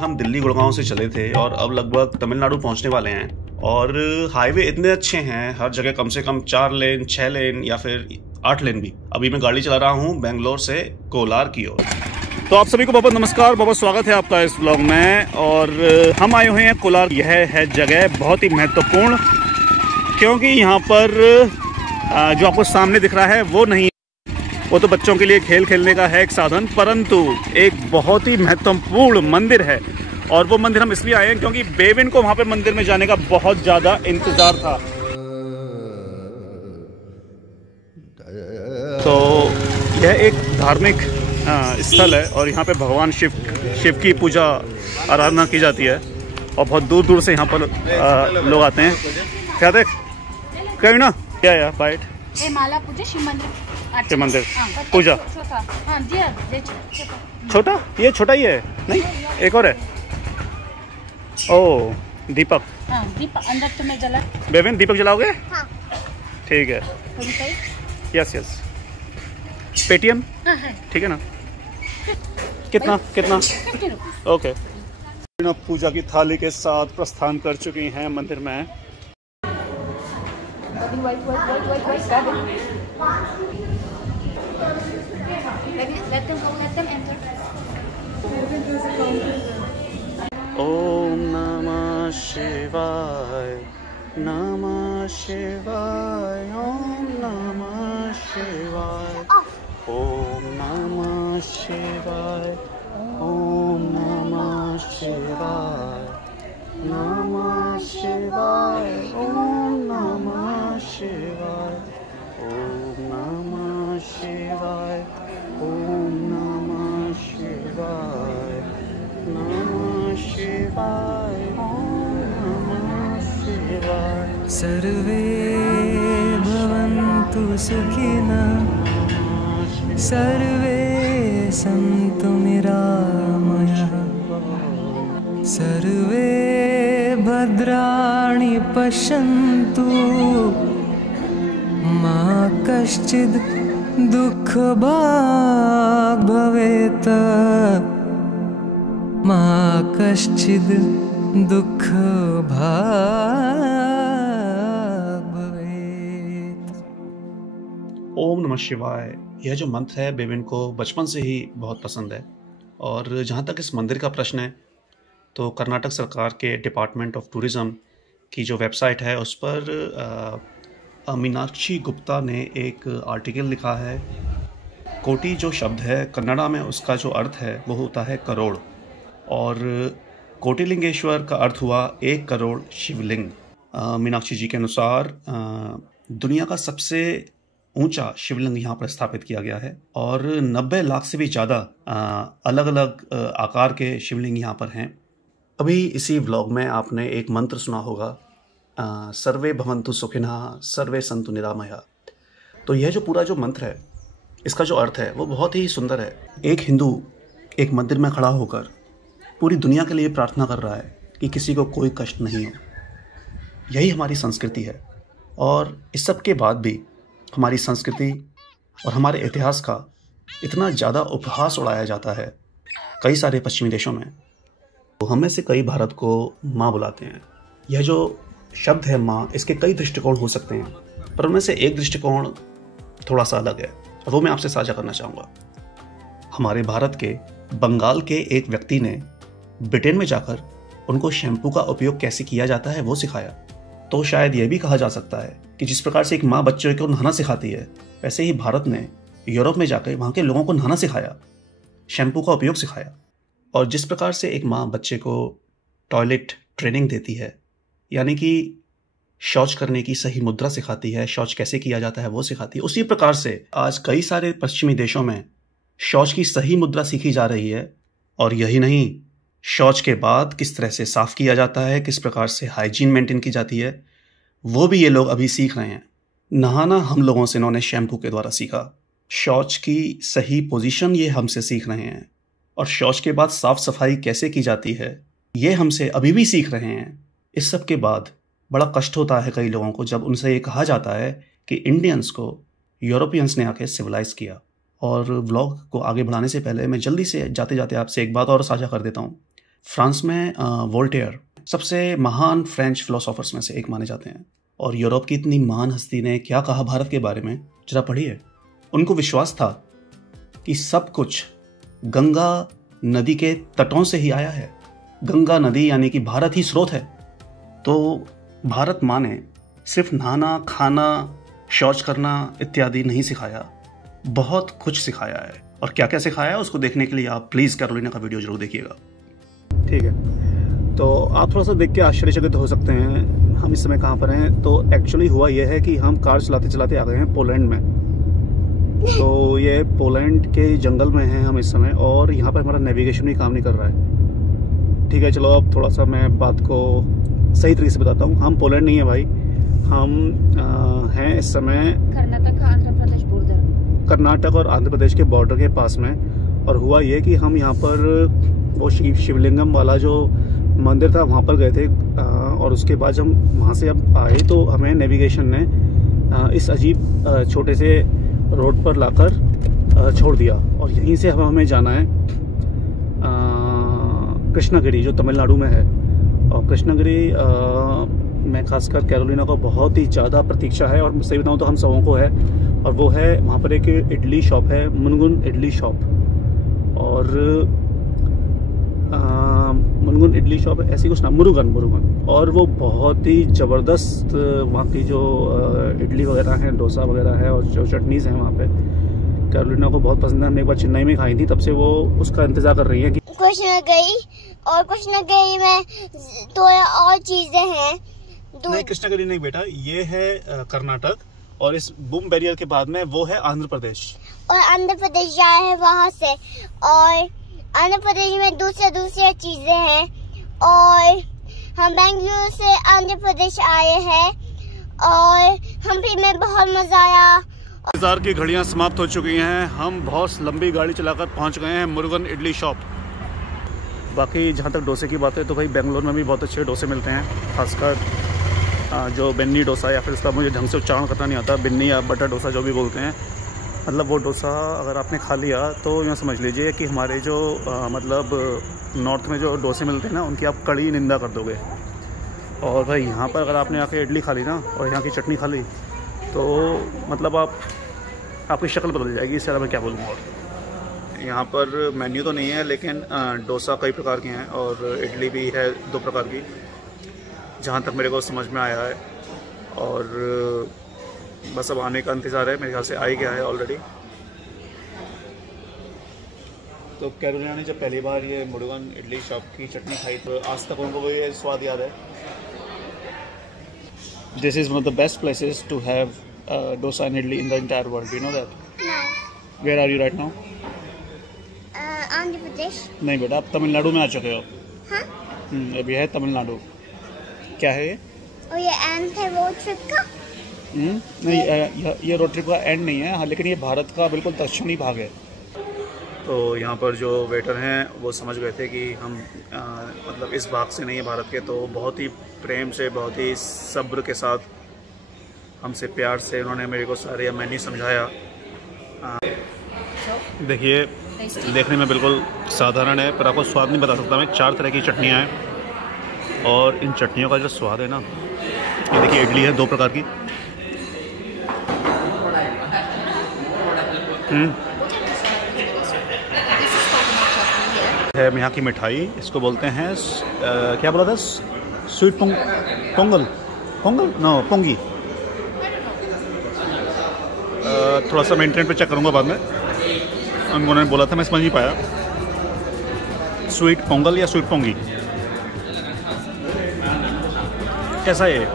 हम दिल्ली गुड़गांव से चले थे और अब लगभग तमिलनाडु पहुंचने वाले हैं। और हाईवे इतने अच्छे हैं, हर जगह कम से कम 4 लेन 6 लेन या फिर 8 लेन भी। अभी मैं गाड़ी चला रहा हूं बेंगलोर से कोलार की ओर। तो आप सभी को बहुत नमस्कार, बहुत स्वागत है आपका इस ब्लॉग में। और हम आए हुए हैं कोलार। यह है जगह बहुत ही महत्वपूर्ण, क्योंकि यहाँ पर जो आपको सामने दिख रहा है वो नहीं, वो तो बच्चों के लिए खेल खेलने का है एक साधन, परंतु एक बहुत ही महत्वपूर्ण मंदिर है। और वो मंदिर हम इसलिए आए हैं क्योंकि बेविन को वहाँ पे मंदिर में जाने का बहुत ज़्यादा इंतज़ार था। तो यह एक धार्मिक स्थल है और यहाँ पे भगवान शिव की पूजा आराधना की जाती है और बहुत दूर दूर से यहाँ पर लोग आते हैं। क्या देख कहीं ना क्या यार बाइट माला पूजा शिव मंदिर पूजा छोटा, ये छोटा ही है नहीं, एक और है। ओ दीपक, दीपक अंदर तुम्हें जला बेबिन दीपक जलाओगे? हाँ। ठीक है, यस यस। पेटीएम ठीक है ना? कितना ओके। पूजा की थाली के साथ प्रस्थान कर चुकी हैं मंदिर में। ओम नमः शिवाय, नमः शिवाय, ओम नमः शिवाय, ओम नमः शिवाय, ओम नमः शिवाय, नमः शिवाय, ओम नमः शिवाय, ओम नमः शिवाय, ओम नमः शिवाय, नमः शिवाय, ओम नमः शिवाय। सर्वे भवन्तु सुखिनः, सर्वे सन्तु निरामयाः, सर्वे भद्राणि पश्यन्तु, मा कश्चित् दुःखभाग् भवेत्, मा कश्चित् दुःखभाग् भवेत्। ओम नमः शिवाय। यह जो मंत्र है बेबिन को बचपन से ही बहुत पसंद है। और जहाँ तक इस मंदिर का प्रश्न है, तो कर्नाटक सरकार के डिपार्टमेंट ऑफ टूरिज़्म की जो वेबसाइट है उस पर मीनाक्षी गुप्ता ने एक आर्टिकल लिखा है। कोटि जो शब्द है कन्नड़ा में, उसका जो अर्थ है वो होता है करोड़, और कोटिलिंगेश्वर का अर्थ हुआ 1 करोड़ शिवलिंग। मीनाक्षी जी के अनुसार दुनिया का सबसे ऊंचा शिवलिंग यहाँ पर स्थापित किया गया है और 90 लाख से भी ज़्यादा अलग अलग आकार के शिवलिंग यहाँ पर हैं। अभी इसी व्लॉग में आपने एक मंत्र सुना होगा, सर्वे भवन्तु सुखिनः, सर्वे सन्तु निरामयाः। तो यह जो पूरा जो मंत्र है, इसका जो अर्थ है वो बहुत ही सुंदर है। एक हिंदू एक मंदिर में खड़ा होकर पूरी दुनिया के लिए प्रार्थना कर रहा है कि किसी को कोई कष्ट नहीं हो। यही हमारी संस्कृति है। और इस सब के बाद भी हमारी संस्कृति और हमारे इतिहास का इतना ज़्यादा उपहास उड़ाया जाता है कई सारे पश्चिमी देशों में। तो हम में से कई भारत को माँ बुलाते हैं। यह जो शब्द है माँ, इसके कई दृष्टिकोण हो सकते हैं, पर उनमें से एक दृष्टिकोण थोड़ा सा अलग है, वो मैं आपसे साझा करना चाहूँगा। हमारे भारत के बंगाल के एक व्यक्ति ने ब्रिटेन में जाकर उनको शैम्पू का उपयोग कैसे किया जाता है वो सिखाया। तो शायद यह भी कहा जा सकता है कि जिस प्रकार से एक माँ बच्चे को नहाना सिखाती है, वैसे ही भारत ने यूरोप में जाकर वहाँ के लोगों को नहाना सिखाया, शैम्पू का उपयोग सिखाया। और जिस प्रकार से एक माँ बच्चे को टॉयलेट ट्रेनिंग देती है, यानी कि शौच करने की सही मुद्रा सिखाती है, शौच कैसे किया जाता है वो सिखाती है, उसी प्रकार से आज कई सारे पश्चिमी देशों में शौच की सही मुद्रा सीखी जा रही है। और यही नहीं, शौच के बाद किस तरह से साफ़ किया जाता है, किस प्रकार से हाइजीन मेंटेन की जाती है, वो भी ये लोग अभी सीख रहे हैं। नहाना हम लोगों से इन्होंने शैम्पू के द्वारा सीखा, शौच की सही पोजीशन ये हमसे सीख रहे हैं, और शौच के बाद साफ़ सफाई कैसे की जाती है ये हमसे अभी भी सीख रहे हैं। इस सब के बाद बड़ा कष्ट होता है कई लोगों को जब उनसे ये कहा जाता है कि इंडियंस को यूरोपियंस ने आके सिविलाइज़ किया। और व्लॉग को आगे बढ़ाने से पहले मैं जल्दी से जाते जाते आपसे एक बात और साझा कर देता हूँ फ्रांस में वोल्टेयर सबसे महान फ्रेंच फिलोसोफर्स में से एक माने जाते हैं, और यूरोप की इतनी महान हस्ती ने क्या कहा भारत के बारे में जरा पढ़िए। उनको विश्वास था कि सब कुछ गंगा नदी के तटों से ही आया है। गंगा नदी यानी कि भारत ही स्रोत है। तो भारत माँ ने सिर्फ नहाना, खाना, शौच करना इत्यादि नहीं सिखाया, बहुत कुछ सिखाया है। और क्या क्या सिखाया है उसको देखने के लिए आप प्लीज़ कैरोलिना का वीडियो जरूर देखिएगा। ठीक है, तो आप थोड़ा सा देख के आश्चर्यचकित हो सकते हैं हम इस समय कहाँ पर हैं। तो एक्चुअली हुआ यह है कि हम कार चलाते चलाते आ गए हैं पोलैंड में। तो ये पोलैंड के जंगल में हैं हम इस समय, और यहाँ पर हमारा नेविगेशन भी काम नहीं कर रहा है। ठीक है, चलो अब थोड़ा सा मैं बात को सही तरीके से बताता हूँ। हम पोलैंड नहीं है भाई, हम हैं इस समय कर्नाटक आंध्र प्रदेश बॉर्डर, कर्नाटक और आंध्र प्रदेश के बॉर्डर के पास में। और हुआ ये कि हम यहाँ पर वो शिवलिंगम वाला जो मंदिर था वहाँ पर गए थे, और उसके बाद जब हम वहाँ से अब आए तो हमें नेविगेशन ने इस अजीब छोटे से रोड पर लाकर छोड़ दिया, और यहीं से हमें जाना है कृष्णागिरी जो तमिलनाडु में है। और कृष्णागिरी में खासकर कैरोलिना को बहुत ही ज़्यादा प्रतीक्षा है, और सही बताऊँ तो हम सबों को है। और वो है वहाँ पर एक इडली शॉप है, मुनगुन इडली शॉप, और मुनगुन इडली शॉप ऐसी कुछ नाम, मुरुगन। और वो बहुत ही ज़बरदस्त वहाँ की जो इडली वगैरह हैं, डोसा वगैरह है, और जो चटनीज़ हैं वहाँ पे कैरोलिना को बहुत पसंद है। हमने एक बार चेन्नई में खाई थी, तब से वो उसका इंतज़ार कर रही है कि कृष्णागिरी में तो और चीजें हैं। नहीं, कृष्णागिरी नहीं बेटा, ये है कर्नाटक, और इस बूम बैरियर के बाद में वो है आंध्र प्रदेश। और आंध्र प्रदेश जाए है वहाँ से, और आंध्र प्रदेश में दूसरी चीजें हैं। और हम बेंगलुरु से आंध्र प्रदेश आए हैं, और हम्पी में बहुत मजा आया। इंतजार की घड़ियां समाप्त हो चुकी हैं, हम बहुत लंबी गाड़ी चलाकर पहुंच गए हैं मुरुगन इडली शॉप। बाकी जहाँ तक डोसे की बात है तो भाई बेंगलोर में भी बहुत अच्छे डोसे मिलते हैं, खासकर जो बेन्नी डोसा, या फिर उसका मुझे ढंग से उच्चारण करना नहीं आता, बिन्नी या बटर डोसा जो भी बोलते हैं। मतलब वो डोसा अगर आपने खा लिया तो यूँ समझ लीजिए कि हमारे जो मतलब नॉर्थ में जो डोसे मिलते हैं ना, उनकी आप कड़ी निंदा कर दोगे। और भाई यहाँ पर अगर आपने आके इडली खा ली ना और यहाँ की चटनी खा ली तो मतलब आपकी शक्ल बदल जाएगी। इससे ज़्यादा मैं क्या बोलूँ। और यहाँ पर मेन्यू तो नहीं है, लेकिन डोसा कई प्रकार के हैं और इडली भी है 2 प्रकार की, जहाँ तक मेरे को समझ में आया है। और बस अब आने का इंतज़ार है, मेरे ख्याल से आ ही गया है ऑलरेडी। तो कैरोलिना ने जब पहली बार ये मुरुगन इडली शॉप की चटनी खाई तो आज तक उनको वो ये स्वाद याद है। This is one of the best places to have dosa and idli in the entire world. Do you know that? No. Where are you right now? Andhra Pradesh. नहीं बेटा, आप तमिलनाडु में आ चुके हो। हाँ? अभी है तमिलनाडु। क्या है ये? और ये एंड है रोड ट्रिप का? नहीं, ये रोड ट्रिप का एंड नहीं है, हाँ, लेकिन ये भारत का बिल्कुल दक्षिणी भाग है। तो यहाँ पर जो वेटर हैं वो समझ गए थे कि हम मतलब इस भाग से नहीं है भारत के, तो बहुत ही प्रेम से, बहुत ही सब्र के साथ, हमसे प्यार से उन्होंने मेरे को सारे मेन्यू समझाया। देखिए, देखने में बिल्कुल साधारण है पर आपको स्वाद नहीं बता सकता मैं। 4 तरह की चटनियाँ हैं और इन चटनियों का जो स्वाद है ना, ये देखिए इडली है 2 प्रकार की, है यहाँ की मिठाई, इसको बोलते हैं क्या बोला था, स्वीट पोंगल नो पोंगी। थोड़ा सा मैं इंटरनेट पे चेक करूँगा बाद में, उन्होंने बोला था, मैं समझ नहीं पाया, स्वीट पोंगल या स्वीट पोंगी। कैसा है ये?